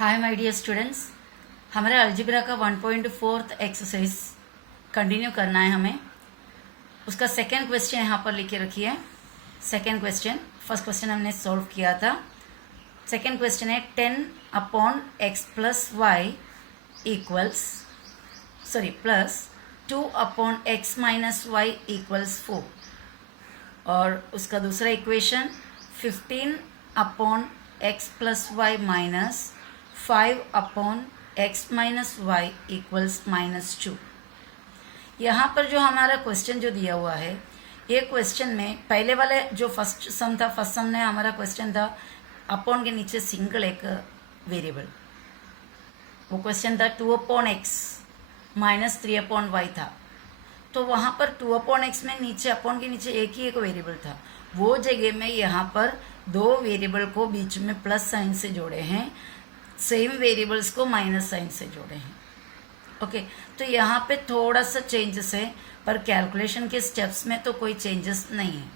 Hi my dear students, हमारा algebra का 1.4 exercise continue करना है हमें। उसका सेकेंड क्वेश्चन यहाँ पर लिखे रखिए। सेकेंड क्वेश्चन, फर्स्ट क्वेश्चन हमने सॉल्व किया था। सेकेंड क्वेश्चन है 10/x + y equals plus 2/x - y = 4। और उसका दूसरा equation 15/x + y - 5/x - y = -2। यहाँ पर जो हमारा क्वेश्चन जो दिया हुआ है, ये क्वेश्चन में पहले वाले जो फर्स्ट सम में हमारा क्वेश्चन था अपॉन के नीचे सिंगल एक वेरिएबल, वो क्वेश्चन था 2/x - 3/y था। तो वहाँ पर 2/x में नीचे अपॉन के नीचे एक ही एक वेरिएबल था, वो जगह में यहाँ पर दो वेरिएबल को बीच में प्लस साइन से जोड़े हैं, सेम वेरिएबल्स को माइनस साइन से जोड़े हैं। ओके, तो यहाँ पे थोड़ा सा चेंजेस है, पर कैलकुलेशन के स्टेप्स में तो कोई चेंजेस नहीं है।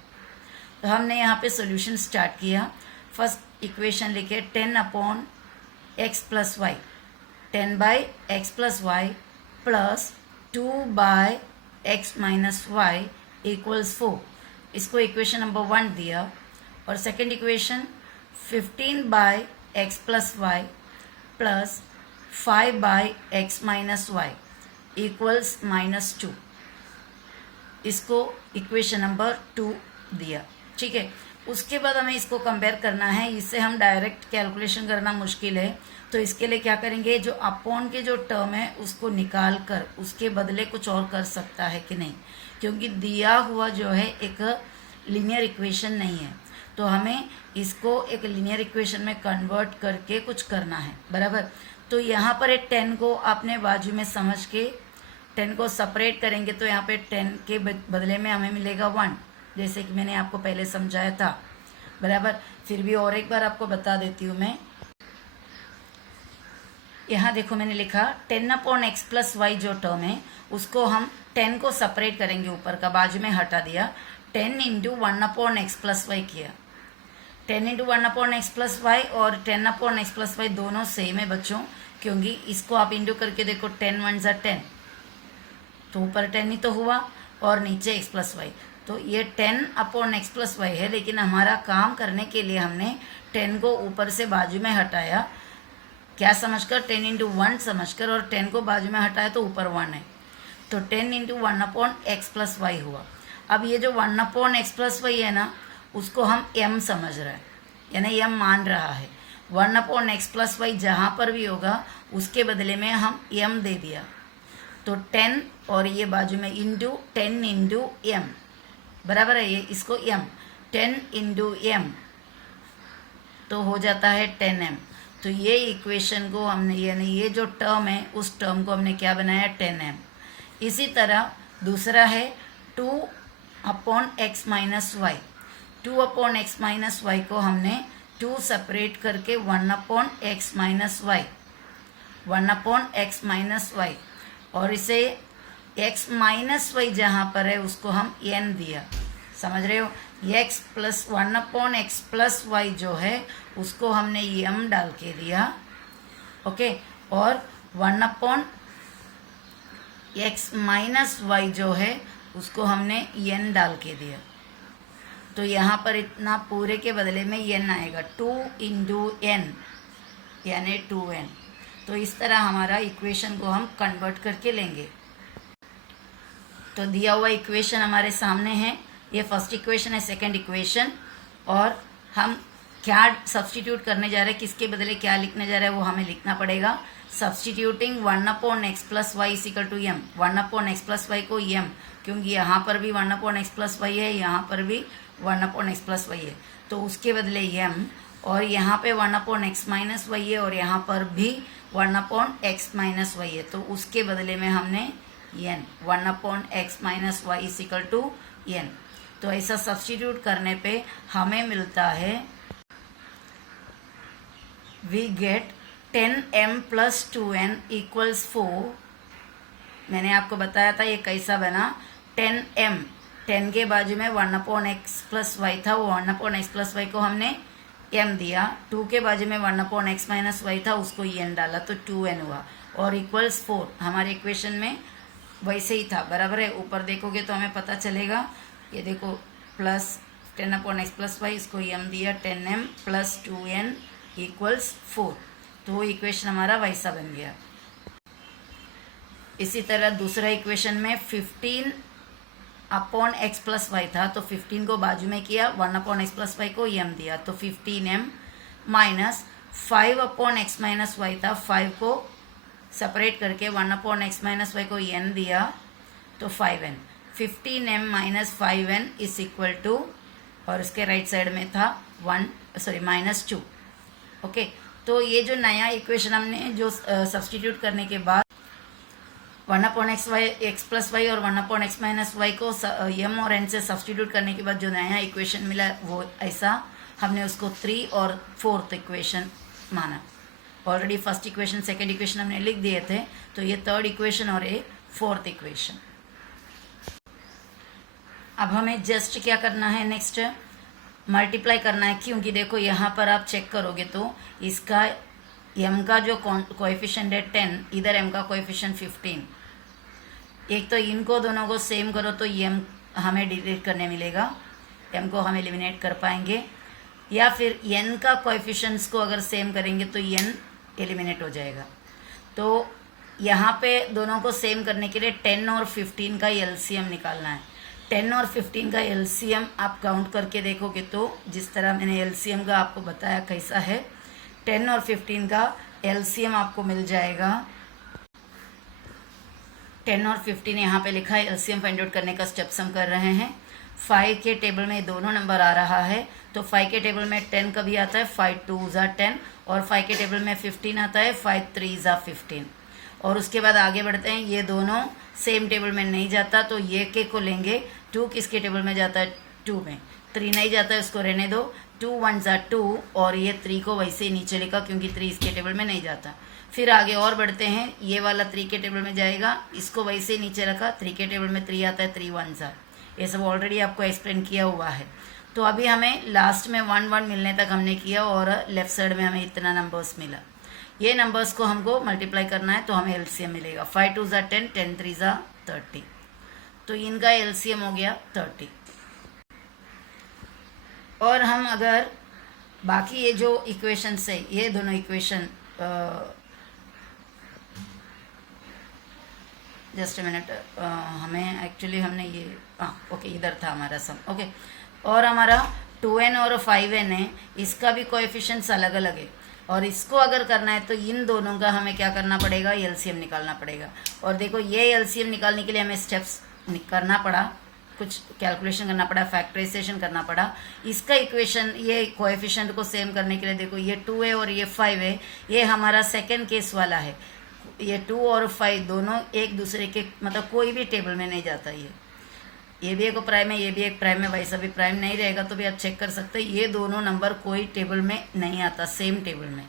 तो हमने यहाँ पे सॉल्यूशन स्टार्ट किया। फर्स्ट इक्वेशन लिखे 10/x + y, 10/x + y plus 2/x - y = 4। इसको इक्वेशन नंबर 1 दिया। और second equation 15/x + y plus 5/x - y = -2। इसको इक्वेशन नंबर 2 दिया। ठीक है, उसके बाद हमें इसको कंपेयर करना है। इससे हम डायरेक्ट कैलकुलेशन करना मुश्किल है, तो इसके लिए क्या करेंगे, जो अपॉन के जो टर्म है उसको निकाल कर उसके बदले कुछ और कर सकता है कि नहीं, क्योंकि दिया हुआ जो है एक लीनियर इक्वेशन नहीं है, तो हमें इसको एक लीनियर इक्वेशन में कन्वर्ट करके कुछ करना है, बराबर। तो यहाँ पर एक 10 को आपने बाजू में समझ के 10 को सेपरेट करेंगे, तो यहाँ पे 10 के बदले में हमें मिलेगा 1, जैसे कि मैंने आपको पहले समझाया था, बराबर। फिर भी और एक बार आपको बता देती हूँ मैं। यहाँ देखो मैंने लिखा 10/x + y जो टर्म है उसको हम 10 को सेपरेट करेंगे, ऊपर का बाजू में हटा दिया, 10 × 1/x + y किया। 10 × 1/x + y और 10/x + y दोनों सेम है बच्चों, क्योंकि इसको आप इंटू करके देखो, 10 × 1 = 10, तो ऊपर 10 ही तो हुआ और नीचे x + y, तो ये 10/x + y है। लेकिन हमारा काम करने के लिए हमने 10 को ऊपर से बाजू में हटाया, क्या समझकर, 10 × 1 समझकर, और 10 को बाजू में हटाया तो ऊपर 1 है, तो 10 × 1/x + y हुआ। अब ये जो 1/x + y है ना, उसको हम m समझ रहे हैं, यानी m मान रहा है। 1/x + y जहाँ पर भी होगा उसके बदले में हम m दे दिया, तो 10 और ये बाजू में इंटू 10 × m, बराबर है, ये इसको m, 10 × m तो हो जाता है 10m। तो ये इक्वेशन को हमने, यानी ये जो टर्म है उस टर्म को हमने क्या बनाया, 10m। इसी तरह दूसरा है 2/x - y, 2/x - y को हमने 2 सेपरेट करके 1/x - y, 1/x - y, और इसे x - y जहाँ पर है उसको हम n दिया, समझ रहे हो। x + 1/x + y जो है उसको हमने m डाल के दिया, ओके। और 1/x - y जो है उसको हमने n डाल के दिया, तो यहाँ पर इतना पूरे के बदले में n आएगा, 2 × n यानी 2n। तो इस तरह हमारा इक्वेशन को हम कन्वर्ट करके लेंगे। तो दिया हुआ इक्वेशन हमारे सामने है, ये फर्स्ट इक्वेशन है, सेकंड इक्वेशन, और हम क्या सब्स्टिट्यूट करने जा रहे हैं, किसके बदले क्या लिखने जा रहे हैं वो हमें लिखना पड़ेगा। Substituting 1/x + y = m, 1/x + y को m, क्योंकि यहाँ पर भी 1/x + y है, यहाँ पर भी 1/x + y है, तो उसके बदले m, और यहाँ पे 1/x - y है और यहाँ पर भी 1/x - y है, तो उसके बदले में हमने n, 1/x - y = n। तो ऐसा सब्स्टिट्यूट करने पे हमें मिलता है, वी गेट 10m + 2n = 4। मैंने आपको बताया था ये कैसा बना, 10m, 10 के बाजू में 1/x + y था, वो 1/x + y को हमने m दिया, 2 के बाजू में 1/x माइनस वाई था, उसको n डाला तो 2n हुआ और इक्वल्स 4। हमारे इक्वेशन में वैसे ही था, बराबर है। ऊपर देखोगे तो हमें पता चलेगा, ये देखो प्लस 10/x प्लस वाई, इसको m दिया 10m प्लस 2n इक्वल्स 4, तो इक्वेशन हमारा वैसा बन गया। इसी तरह दूसरा इक्वेशन में 15/x प्लस वाई था, तो 15 को बाजू में किया, 1/x प्लस वाई को m दिया, तो 15m minus 5/x minus Y था, 5 को सेपरेट करके 1/x माइनस वाई को n दिया, तो 5n। 15m minus 5n is equal to, और इसके राइट साइड में था -2। ओके, तो ये जो नया इक्वेशन हमने जो सब्सटीट्यूट करने के बाद 1/x प्लस वाई और 1/x माइनस वाई को m और n से सब्सटीट्यूट करने के बाद जो नया इक्वेशन मिला, वो ऐसा हमने उसको 3 और 4th इक्वेशन माना। Already first equation second equation हमने लिख दिए थे, तो ये 3rd इक्वेशन और ये 4th इक्वेशन। अब हमें जस्ट क्या करना है, नेक्स्ट मल्टीप्लाई करना है, क्योंकि देखो यहाँ पर आप चेक करोगे तो इसका m का जो कोएफिशिएंट है 10, इधर m का कोएफिशिएंट 15। एक तो इनको दोनों को सेम करो तो m हमें डिलीट करने मिलेगा, m को हम एलिमिनेट कर पाएंगे, या फिर n का कोएफिशिएंट्स को अगर सेम करेंगे तो n एलिमिनेट हो जाएगा। तो यहाँ पे दोनों को सेम करने के लिए 10 और 15 का एलसीएम निकालना है। 10 और 15 का एलसीएम आप काउंट करके देखोगे तो जिस तरह मैंने एलसीएम का आपको बताया कैसा है, 10 और 15 का एलसीएम आपको मिल जाएगा। 10 और 15 यहाँ पे लिखा है, एलसीएम फाइंड आउट करने का स्टेप्स हम कर रहे हैं। 5 के टेबल में दोनों नंबर आ रहा है, तो 5 के टेबल में 10 कभी आता है, 5 2s are 10, और 5 के टेबल में 15 आता है, 5 3s are 15। और उसके बाद आगे बढ़ते हैं, ये दोनों सेम टेबल में नहीं जाता, तो ये के को लेंगे। 2 किसके टेबल में जाता है, 2 में। 3 नहीं जाता है, उसको रहने दो, 2 1s are 2, और ये 3 को वैसे ही नीचे लिखा क्योंकि 3 इसके टेबल में नहीं जाता। फिर आगे और बढ़ते हैं, ये वाला 3 के टेबल में जाएगा, इसको वैसे ही नीचे रखा, 3 के टेबल में 3 आता है, 3 1s are। ये सब ऑलरेडी आपको एक्सप्लेन किया हुआ है। तो अभी हमें लास्ट में 1 1 मिलने तक हमने किया, और लेफ्ट साइड में हमें इतना नंबर्स मिला। ये नंबर्स को हमको मल्टीप्लाई करना है, तो हमें एलसीएम मिलेगा। 5 2s are 10, 10 3s are 30, तो इनका एलसीएम हो गया 30। और हम अगर बाकी ये जो इक्वेशन है, ये दोनों इक्वेशन, जस्ट ए मिनट, हमें एक्चुअली हमने ये ओके इधर था हमारा सम, ओके। और हमारा 2n और 5n है, इसका भी कोएफिशिएंट्स अलग अलग है, और इसको अगर करना है तो इन दोनों का हमें क्या करना पड़ेगा, एलसीएम निकालना पड़ेगा। और देखो ये एलसीएम निकालने के लिए हमें स्टेप्स करना पड़ा, कुछ कैलकुलेशन करना पड़ा, फैक्टराइजेशन करना पड़ा। इसका इक्वेशन, ये कोएफिशिएंट को सेम करने के लिए देखो ये 2 है और ये 5 है, ये हमारा सेकेंड केस वाला है। ये 2 और 5 दोनों एक दूसरे के मतलब कोई भी टेबल में नहीं जाता। ये भी एक प्राइम है, ये भी एक प्राइम है, वैसा भी प्राइम नहीं रहेगा तो भी आप चेक कर सकते हैं। ये दोनों नंबर कोई टेबल में नहीं आता, सेम टेबल में।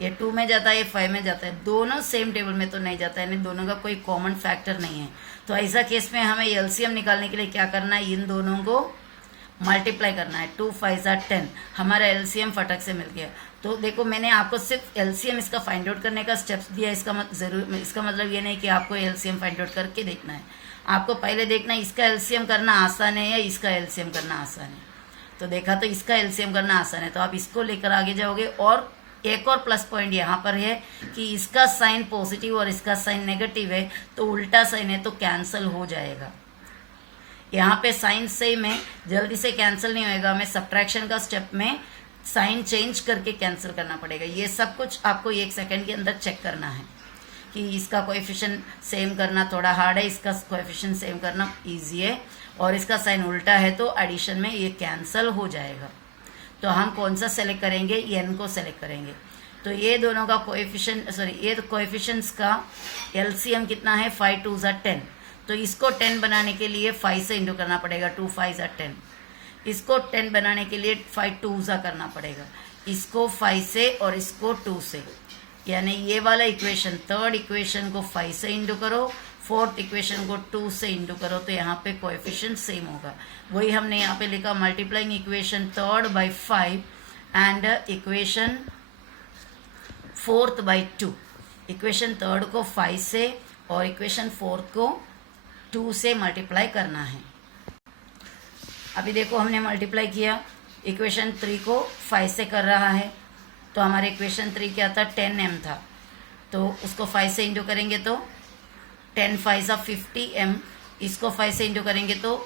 ये 2 में जाता है, ये 5 में जाता है, दोनों सेम टेबल में तो नहीं जाता है, यानी दोनों का कोई कॉमन फैक्टर नहीं है। तो ऐसा केस में हमें एलसीएम निकालने के लिए क्या करना है, इन दोनों को मल्टीप्लाई करना है। 2 5s are 10, हमारा एलसीएम फटक से मिल गया। तो देखो मैंने आपको सिर्फ एलसीएम इसका फाइंड आउट करने का स्टेप्स दिया, इसका मतलब ये नहीं कि आपको एलसीएम फाइंड आउट करके देखना है। आपको पहले देखना है इसका एलसीएम करना आसान है या इसका एलसीएम करना आसान है। तो देखा तो इसका एलसीएम करना आसान है, तो आप इसको लेकर आगे जाओगे। और एक और प्लस पॉइंट यहाँ पर है कि इसका साइन पॉजिटिव और इसका साइन नेगेटिव है, तो उल्टा साइन है तो कैंसिल हो जाएगा। यहाँ पे साइन सेम है, जल्दी से कैंसिल नहीं होएगा, हमें सब्ट्रैक्शन का स्टेप में साइन चेंज करके कैंसिल करना पड़ेगा। ये सब कुछ आपको 1 सेकंड के अंदर चेक करना है कि इसका कोएफिशिएंट सेम करना थोड़ा हार्ड है, इसका कोएफिशिएंट सेम करना इजी है, और इसका साइन उल्टा है तो एडिशन में ये कैंसिल हो जाएगा। तो हम कौन सा सेलेक्ट करेंगे, एन को सेलेक्ट करेंगे। तो ये दोनों का कोएफिशिएंट ये कोएफिशिएंट्स का एलसीएम कितना है, 5 2s are 10। तो इसको 10 बनाने के लिए 5 से इंटू करना पड़ेगा, 2 5s are 10। इसको 10 बनाने के लिए 5 2s are करना पड़ेगा, इसको 5 से और इसको 2 से। यानी ये वाला इक्वेशन, थर्ड इक्वेशन को 5 से इंटू करो, फोर्थ इक्वेशन को 2 से इंटू करो, तो यहाँ पे कोएफिशिएंट सेम होगा। वही हमने यहाँ पे लिखा, multiplying equation third by 5 and equation fourth by 2, equation third को 5 से और इक्वेशन फोर्थ को 2 से मल्टीप्लाई करना है। अभी देखो हमने मल्टीप्लाई किया, इक्वेशन 3 को 5 से कर रहा है, तो हमारे इक्वेशन 3 क्या था, 10m था, तो उसको 5 से इंटू करेंगे तो 10 5 सा 50m, इसको 5 से इंटू करेंगे तो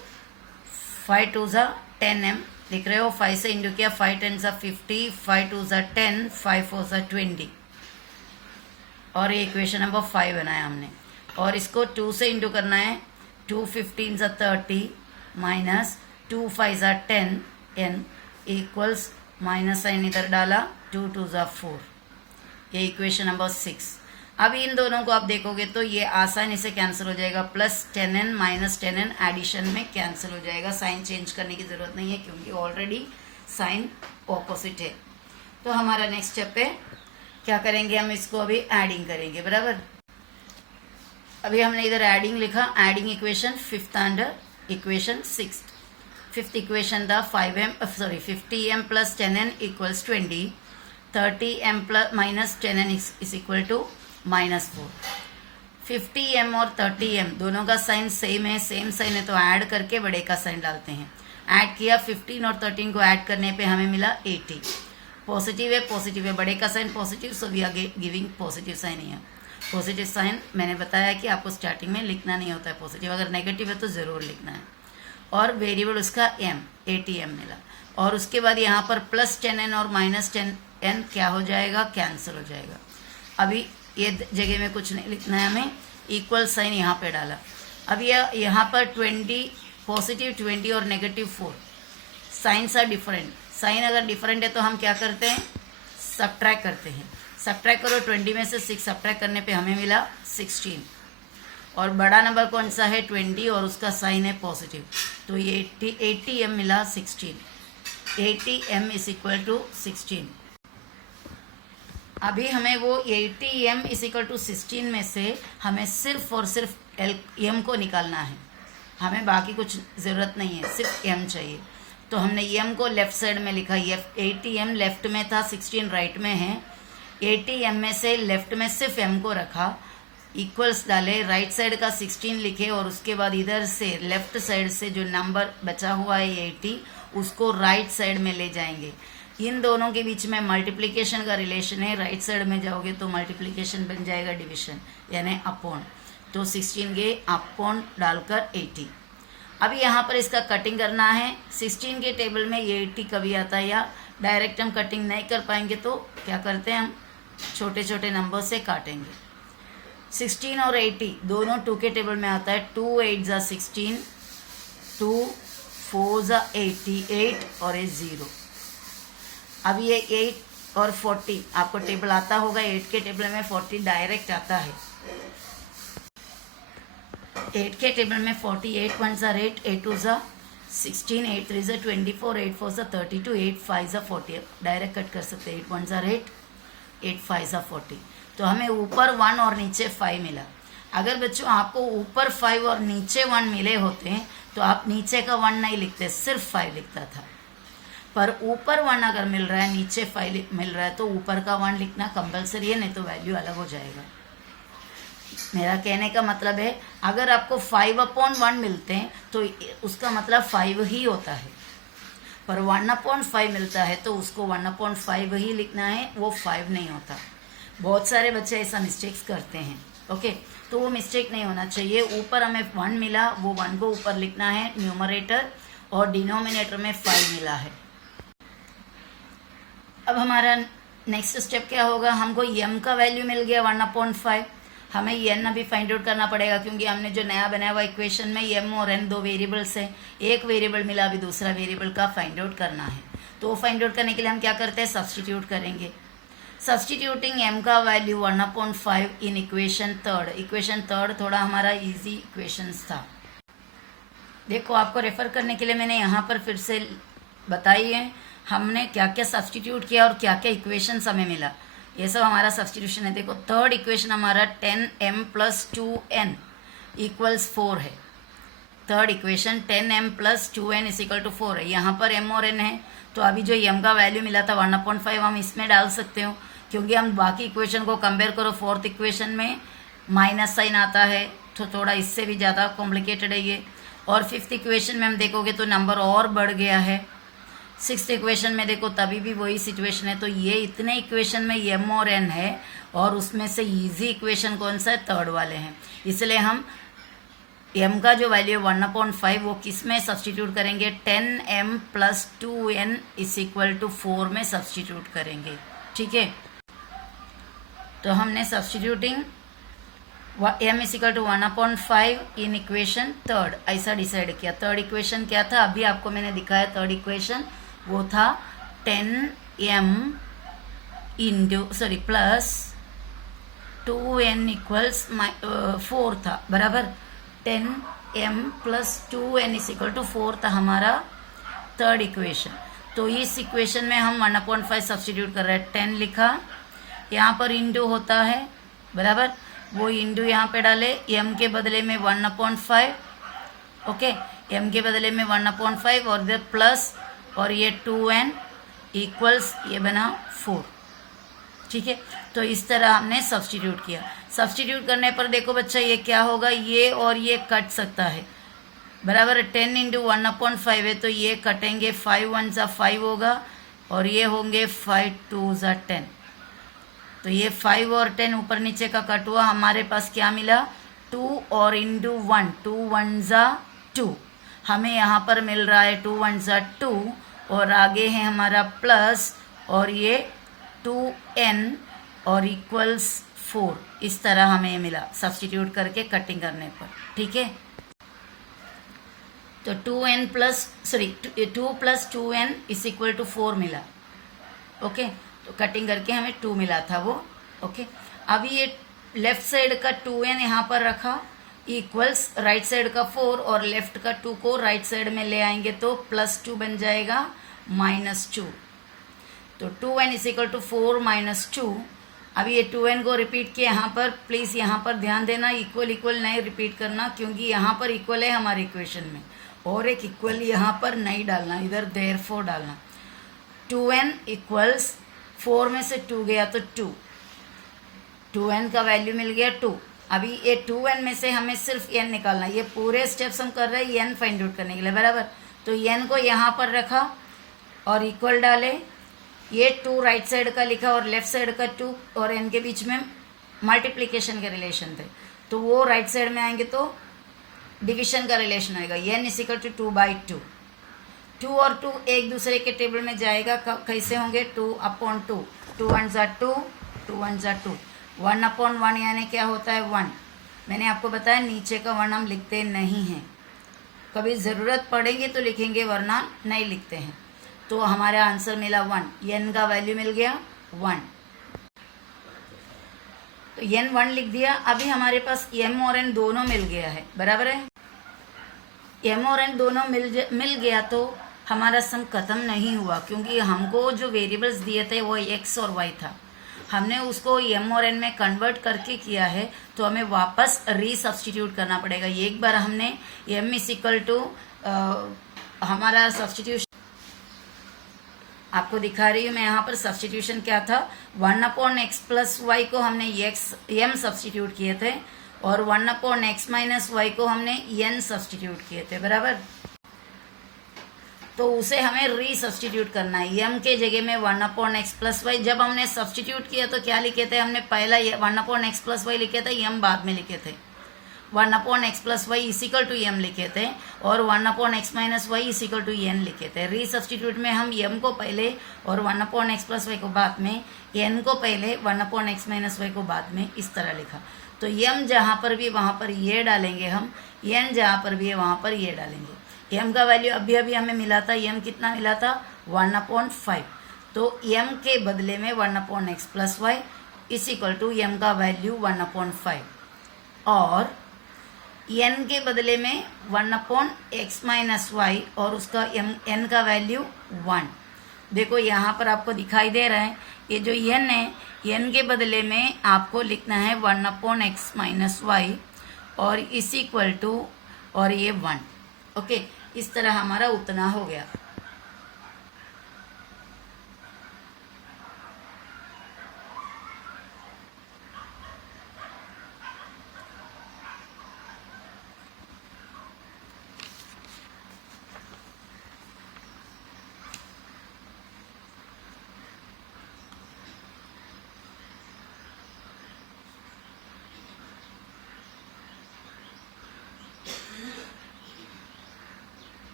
5 2 सा 10m, लिख रहे हो, 5 से इंटू किया, 5 10 सा 50, 5 2 सा 10, 5 4 सा 20, और ये इक्वेशन नंबर 5 बनाया हमने। और इसको 2 से इंटू करना है, 2 15 सा 30 माइनस 2 5 सा 10 n इक्वल्स माइनस साइन इधर डाला, 2 2 सा 4, ये इक्वेशन नंबर 6। अब इन दोनों को आप देखोगे तो ये आसानी से कैंसिल हो जाएगा, plus 10n minus 10n addition में कैंसिल हो जाएगा, साइन चेंज करने की जरूरत नहीं है क्योंकि ऑलरेडी साइन ऑपोजिट है। तो हमारा नेक्स्ट स्टेप है, क्या करेंगे, हम इसको अभी एडिंग करेंगे, बराबर। अभी हमने इधर एडिंग लिखा, adding equation fifth under equation sixth. Fifth equation था 50m plus 10n equals 20, 30m plus minus 10n is equal to minus 4। 50m और 30m दोनों का साइन सेम है, सेम साइन है, तो ऐड करके बड़े का साइन डालते हैं। ऐड किया, 15 और 13 को ऐड करने पे हमें मिला 80। पॉजिटिव है, बड़े का sign positive, so we are giving positive sign है। पॉजिटिव साइन मैंने बताया कि आपको स्टार्टिंग में लिखना नहीं होता है पॉजिटिव, अगर नेगेटिव है तो ज़रूर लिखना है। और वेरिएबल उसका m 80m मिला, और उसके बाद यहाँ पर प्लस 10n और माइनस 10n क्या हो जाएगा, कैंसिल हो जाएगा। अभी ये जगह में कुछ नहीं लिखना है हमें, इक्वल साइन यहाँ पे डाला। अब यहाँ पर 20 पॉजिटिव 20 और negative 4 signs are different. Sign अगर डिफरेंट है तो हम क्या करते हैं, सब्ट्रैक्ट करते हैं। सब्ट्रैक्ट करो, 20 में से 6 सब्ट्रैक्ट करने पे हमें मिला 16, और बड़ा नंबर कौन सा है, 20, और उसका साइन है पॉजिटिव, तो ये 80m मिला 16, 80m इज इक्वल टू 16। अभी हमें वो 80m इज इक्वल टू 16 में से हमें सिर्फ और सिर्फ m को निकालना है, हमें बाकी कुछ ज़रूरत नहीं है, सिर्फ m चाहिए। तो हमने m को लेफ्ट साइड में लिखा, 80m लेफ्ट में था, 16 राइट में है। 80m में से लेफ्ट में सिर्फ m को रखा, इक्वल्स डाले, राइट साइड का 16 लिखे, और उसके बाद इधर से लेफ्ट साइड से जो नंबर बचा हुआ है 80 उसको राइट साइड में ले जाएंगे। इन दोनों के बीच में मल्टीप्लिकेशन का रिलेशन है, राइट साइड में जाओगे तो मल्टीप्लिकेशन बन जाएगा डिवीजन यानी अपॉन, तो 16 के अपॉन डालकर 80। अब यहाँ पर इसका कटिंग करना है। 16 के टेबल में ये 80 कभी आता है, या डायरेक्ट हम कटिंग नहीं कर पाएंगे तो क्या करते हैं, हम छोटे छोटे नंबर से काटेंगे। 16 और 80 दोनों 2 के टेबल में आता है, 2 8 ज़ा 16, 2 4 ज़ा 88 और 0। अब ये 8 और 40 आपको टेबल आता होगा, 8 के टेबल में 40 डायरेक्ट आता है। 8 के टेबल में 40, 8 1 ज़ा 8, 8 2 ज़ा 16, 8 3 ज़ा 24, 8 4 ज़ा 32, 8 5 ज़ा 40, डायरेक्ट कट कर सकते हैं। 8 1 ज़ा 8, 8 5 ज़ा 40, तो हमें ऊपर 1 और नीचे 5 मिला। अगर बच्चों आपको ऊपर 5 और नीचे 1 मिले होते हैं तो आप नीचे का 1 नहीं लिखते, सिर्फ 5 लिखता था। पर ऊपर 1 अगर मिल रहा है, नीचे 5 मिल रहा है, तो ऊपर का 1 लिखना कंपलसरी है, नहीं तो वैल्यू अलग हो जाएगा। मेरा कहने का मतलब है, अगर आपको 5/1 मिलते हैं तो उसका मतलब 5 ही होता है, पर 1/5 मिलता है तो उसको 1/5 ही लिखना है, वो 5 नहीं होता। बहुत सारे बच्चे ऐसा मिस्टेक्स करते हैं, ओके, तो वो मिस्टेक नहीं होना चाहिए। ऊपर हमें 1 मिला, वो 1 को ऊपर लिखना है न्यूमरेटर, और डिनोमिनेटर में 5 मिला है। अब हमारा नेक्स्ट स्टेप क्या होगा, हमको m का वैल्यू मिल गया 1/5, हमें n अभी फाइंड आउट करना पड़ेगा, क्योंकि हमने जो नया बनाया हुआ इक्वेशन में m और n 2 वेरिएबल्स है, एक वेरिएबल मिला, अभी दूसरा वेरिएबल का फाइंड आउट करना है। तो वो फाइंड आउट करने के लिए हम क्या करते हैं, सब्सटीट्यूट करेंगे। सब्सटीट्यूटिंग m का वैल्यू 1/5 इन इक्वेशन थर्ड थोड़ा हमारा इजी इक्वेशंस था। देखो, आपको रेफर करने के लिए मैंने यहाँ पर फिर से बताई है हमने क्या क्या सब्सटीट्यूट किया और क्या क्या इक्वेशंस हमें मिला, ये सब हमारा सब्सटीट्यूशन है। देखो, थर्ड इक्वेशन हमारा 10m + 2n = 4 है। थर्ड इक्वेशन 10m + 2n = 4 है। यहाँ पर m और n है तो अभी जो m का वैल्यू मिला था 1/5 हम इसमें डाल सकते हो, क्योंकि हम बाकी इक्वेशन को कंपेयर करो, फोर्थ इक्वेशन में माइनस साइन आता है तो थोड़ा इससे भी ज़्यादा कॉम्प्लिकेटेड है ये। और फिफ्थ इक्वेशन में हम देखोगे तो नंबर और बढ़ गया है। सिक्स्थ इक्वेशन में देखो तभी भी वही सिचुएशन है। तो ये इतने इक्वेशन में m और n है, और उसमें से इजी इक्वेशन कौन सा है, थर्ड वाले हैं। इसलिए हम m का जो वैल्यू है 1/5 वो किस में सब्सटीट्यूट करेंगे, 10m + 2n = 4 में सब्सटीट्यूट करेंगे। ठीक है, तो हमने substituting m = 1/5 in equation third ऐसा डिसाइड किया। थर्ड इक्वेशन क्या था, अभी आपको मैंने दिखाया। थर्ड इक्वेशन वो था 10m प्लस 2n = 4 था, बराबर। 10m + 2n = 4 था हमारा थर्ड इक्वेशन। तो इस इक्वेशन में हम 1/5 सब्सटीट्यूट कर रहे हैं। 10 लिखा, यहाँ पर इंटू होता है, बराबर। वो इंटू यहाँ पे डाले, m के बदले में 1/5, ओके, m के बदले में 1/5 और इधर प्लस, और ये 2n इक्वल्स ये बना 4। ठीक है, तो इस तरह हमने सब्सटीट्यूट किया। सब्सटीट्यूट करने पर देखो बच्चा ये क्या होगा, ये और ये कट सकता है, बराबर। 10 × 1/5 है तो ये कटेंगे, 5 × 1 = 5 होगा, और ये होंगे 5 × 2 = 10। तो ये 5 और 10 ऊपर नीचे का कट हुआ, हमारे पास क्या मिला, 2 और इंटू 1, 2 × 1 = 2। हमें यहाँ पर मिल रहा है 2 × 1 = 2, और आगे है हमारा प्लस, और ये 2n और इक्वल्स 4। इस तरह हमें मिला सब्सटीट्यूट करके कटिंग करने पर। ठीक है, तो 2 + 2n = 4 मिला। ओके, तो कटिंग करके हमें 2 मिला था वो। ओके, अभी ये लेफ्ट साइड का 2n यहाँ पर रखा, इक्वल्स राइट साइड का 4, और लेफ्ट का 2 को राइट साइड में ले आएंगे तो +2 बन जाएगा -2। तो 2n = 4 - 2। अभी ये 2n को रिपीट किया यहाँ पर। प्लीज़ यहाँ पर ध्यान देना, इक्वल नहीं रिपीट करना, क्योंकि यहाँ पर इक्वल है हमारे इक्वेशन में, और एक इक्वल यहाँ पर नहीं डालना, इधर देयरफॉर डालना। 2n = 4 में से 2 गया तो 2, 2n का वैल्यू मिल गया 2। अभी ये 2n में से हमें सिर्फ n निकालना है। ये पूरे स्टेप्स हम कर रहे हैं n फाइंड आउट करने के लिए, बराबर। तो n को यहाँ पर रखा और इक्वल डाले, ये 2 राइट साइड का लिखा और लेफ्ट साइड का 2, और n के बीच में मल्टीप्लिकेशन के रिलेशन थे, तो वो राइट साइड में आएंगे तो डिविजन का रिलेशन आएगा। n = 2/2। 2 और 2 एक दूसरे के टेबल में जाएगा, कैसे होंगे, 2/2, 2 × 1 = 2, 2 × 1 = 2, 1/1 यानी क्या होता है, 1। मैंने आपको बताया नीचे का 1 हम लिखते नहीं हैं, कभी ज़रूरत पड़ेगी तो लिखेंगे, वरना नहीं लिखते हैं। तो हमारा आंसर मिला 1, n का वैल्यू मिल गया 1। तो n 1 लिख दिया। अभी हमारे पास m और n दोनों मिल गया है, बराबर है। m और n दोनों मिल गया तो हमारा सम खत्म नहीं हुआ, क्योंकि हमको जो वेरिएबल्स दिए थे वो x और y था। हमने उसको m और n में कन्वर्ट करके किया है, तो हमें वापस रीसब्स्टिट्यूट करना पड़ेगा। एक बार हमने m = हमारा सब्स्टिट्यूशन आपको दिखा रही हूँ मैं यहाँ पर। सब्स्टिट्यूशन क्या था, 1/x + y को हमने m सब्स्टिट्यूट किए थे, और 1/x - y को हमने n सब्स्टिट्यूट किए थे, बराबर। तो उसे हमें रीसब्स्टिट्यूट करना है। m के जगह में 1/x + y, जब हमने सब्स्टिट्यूट किया तो क्या लिखे थे, हमने पहला 1/x + y लिखे थे, m बाद में लिखे थे। 1/x + y = m लिखे थे, और 1/x - y = n लिखे थे। रीसब्स्टिट्यूट में हम m को पहले और 1/x + y को बाद में, n को पहले 1/x - y को बाद में, इस तरह लिखा। तो m जहाँ पर भी वहाँ पर ये डालेंगे हम, n जहाँ पर भी है वहाँ पर ये डालेंगे। m का वैल्यू अभी हमें मिला था, m कितना मिला था, 1/5। तो m के बदले में 1/x + y = m का वैल्यू 1/5, और n के बदले में 1/x - y, और उसका n का वैल्यू 1। देखो यहाँ पर आपको दिखाई दे रहा है, ये जो n है, n के बदले में आपको लिखना है 1/x - y, और = और ये 1। ओके, इस तरह हमारा उतना हो गया।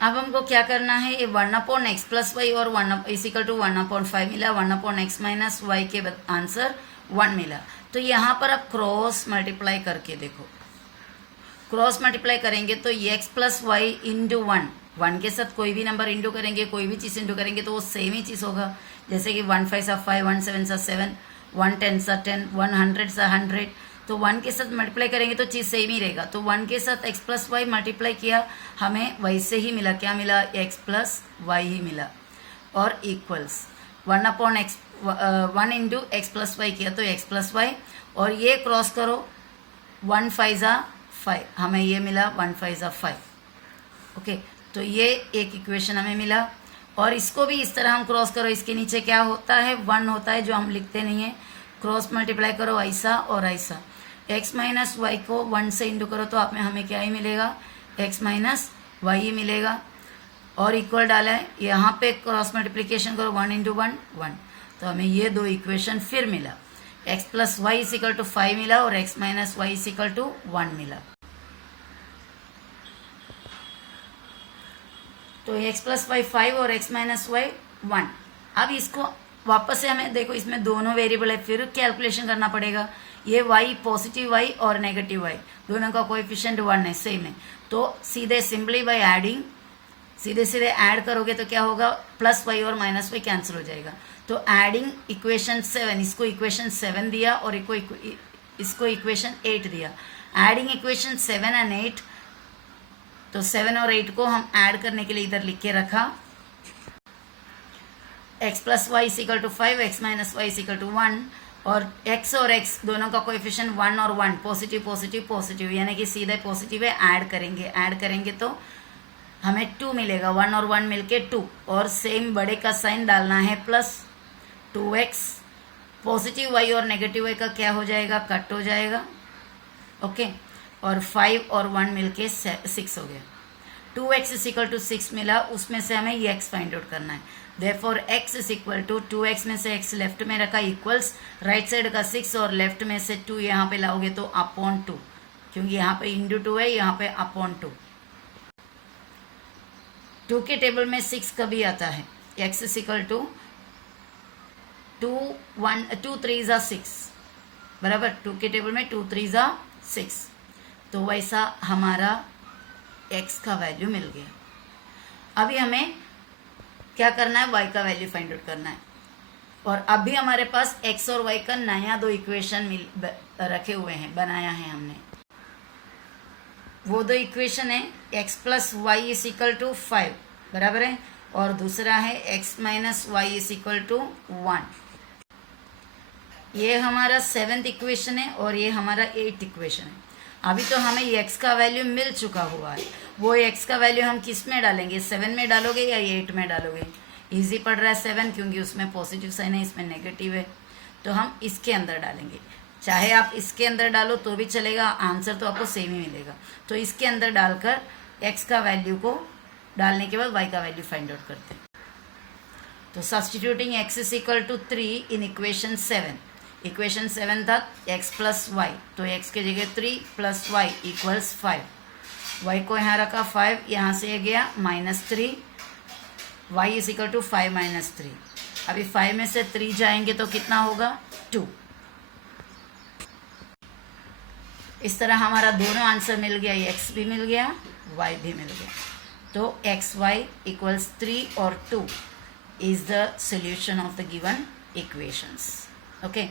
अब हमको क्या करना है, ये 1/x प्लस वाई और 1 इज इक्वल टू 1/5 मिला, 1/x माइनस वाई के आंसर 1 मिला। तो यहाँ पर आप क्रॉस मल्टीप्लाई करके देखो, क्रॉस मल्टीप्लाई करेंगे तो x प्लस वाई इंटू 1 के साथ कोई भी नंबर इंटू करेंगे, कोई भी चीज़ इंटू करेंगे तो वो सेम ही चीज़ होगा। जैसे कि 1 5 सा 5, 1 7 सा 7, 1 10 सा 10, 100 सा 100, तो 1 के साथ मल्टीप्लाई करेंगे तो चीज़ सेम ही रहेगा। तो 1 के साथ x प्लस वाई मल्टीप्लाई किया, हमें वैसे ही मिला, क्या मिला, x प्लस वाई ही मिला। और equals 1 into X plus Y किया तो x प्लस वाई, और ये क्रॉस करो 1 5 सा 5, हमें ये मिला 1 5 सा 5। ओके, तो ये एक इक्वेशन हमें मिला। और इसको भी इस तरह हम क्रॉस करो, इसके नीचे क्या होता है, 1 होता है जो हम लिखते नहीं है, क्रॉस मल्टीप्लाई करो ऐसा और ऐसा, x माइनस वाई को 1 से इंटू करो तो आप में हमें क्या ही मिलेगा, x माइनस वाई ही मिलेगा। और इक्वल डाला है, यहाँ पे क्रॉस मल्टीप्लीकेशन करो 1 इंटू 1 1, तो हमें ये दो इक्वेशन फिर मिला, x plus Y is equal to 5 मिला और x minus Y is equal to 1 मिला। तो x प्लस वाई 5 और x माइनस वाई 1। अब इसको वापस से हमें देखो, इसमें दोनों वेरिएबल है, फिर कैलकुलेशन करना पड़ेगा। ये y पॉजिटिव y और नेगेटिव y दोनों का कोएफिशिएंट 1 है, सेम है। तो सीधे सिंपली बाय एडिंग, सीधे सीधे ऐड करोगे तो क्या होगा, प्लस y और माइनस y कैंसिल हो जाएगा। तो एडिंग इक्वेशन 7, इसको इक्वेशन 7 दिया और इसको इक्वेशन 8 दिया। एडिंग इक्वेशन 7 एंड 8, तो 7 और 8 को हम ऐड करने के लिए इधर लिख के रखा, x plus Y is equal to 5, x minus Y is equal to 1, और x और x दोनों का कोएफिशिएंट 1 और 1, पॉजिटिव पॉजिटिव पॉजिटिव, यानी कि सीधे पॉजिटिव है, ऐड करेंगे तो हमें 2 मिलेगा, 1 और 1 मिलके 2, और सेम बड़े का साइन डालना है प्लस 2x, पॉजिटिव y और नेगेटिव y का क्या हो जाएगा, कट हो जाएगा। ओके, और 5 और 1 मिलके 6 हो गया। 2x इज इक्वल टू 6 मिला, उसमें से हमें ये x फाइंड आउट करना है। Therefore x is equal to 2x में से x लेफ्ट में रखा इक्वल्स राइट साइड का 6 और लेफ्ट में से 2 यहाँ पे लाओगे तो अपॉन 2, क्योंकि यहाँ पे इंटू 2 है, यहाँ पे अपॉन 2। 2 के टेबल में 6 कभी आता है, x इज इक्वल टू 2 3 जा 6 बराबर, 2 के टेबल में 2 3 जा 6, तो वैसा हमारा x का वैल्यू मिल गया। अभी हमें क्या करना है, y का वैल्यू फाइंड आउट करना है। और अभी हमारे पास x और y का नया दो इक्वेशन रखे हुए हैं, बनाया है हमने। वो दो इक्वेशन है, x plus Y is equal to 5 बराबर है, और दूसरा है x minus Y is equal to 1। ये हमारा 7th इक्वेशन है और ये हमारा 8th इक्वेशन है। अभी तो हमें x का वैल्यू मिल चुका हुआ है, वो x का वैल्यू हम किस में डालेंगे, 7 में डालोगे या 8 में डालोगे। इजी पड़ रहा है 7, क्योंकि उसमें पॉजिटिव साइन है, इसमें नेगेटिव है, तो हम इसके अंदर डालेंगे। चाहे आप इसके अंदर डालो तो भी चलेगा, आंसर तो आपको सेम ही मिलेगा। तो इसके अंदर डालकर x का वैल्यू को डालने के बाद y का वैल्यू फाइंड आउट करते हैं। तो substituting x is equal to 3 in equation 7, equation 7 था x प्लस वाई, तो x के जगह 3 प्लस वाई इक्वल्स 5, y को यहाँ रखा 5, यहाँ से गया -3, y is equal to 5 minus 3। अभी 5 में से 3 जाएंगे तो कितना होगा, 2। इस तरह हमारा दोनों आंसर मिल गया, x भी मिल गया, y भी मिल गया। तो x y इक्वल्स 3 और 2 is the solution of the given equations. Okay.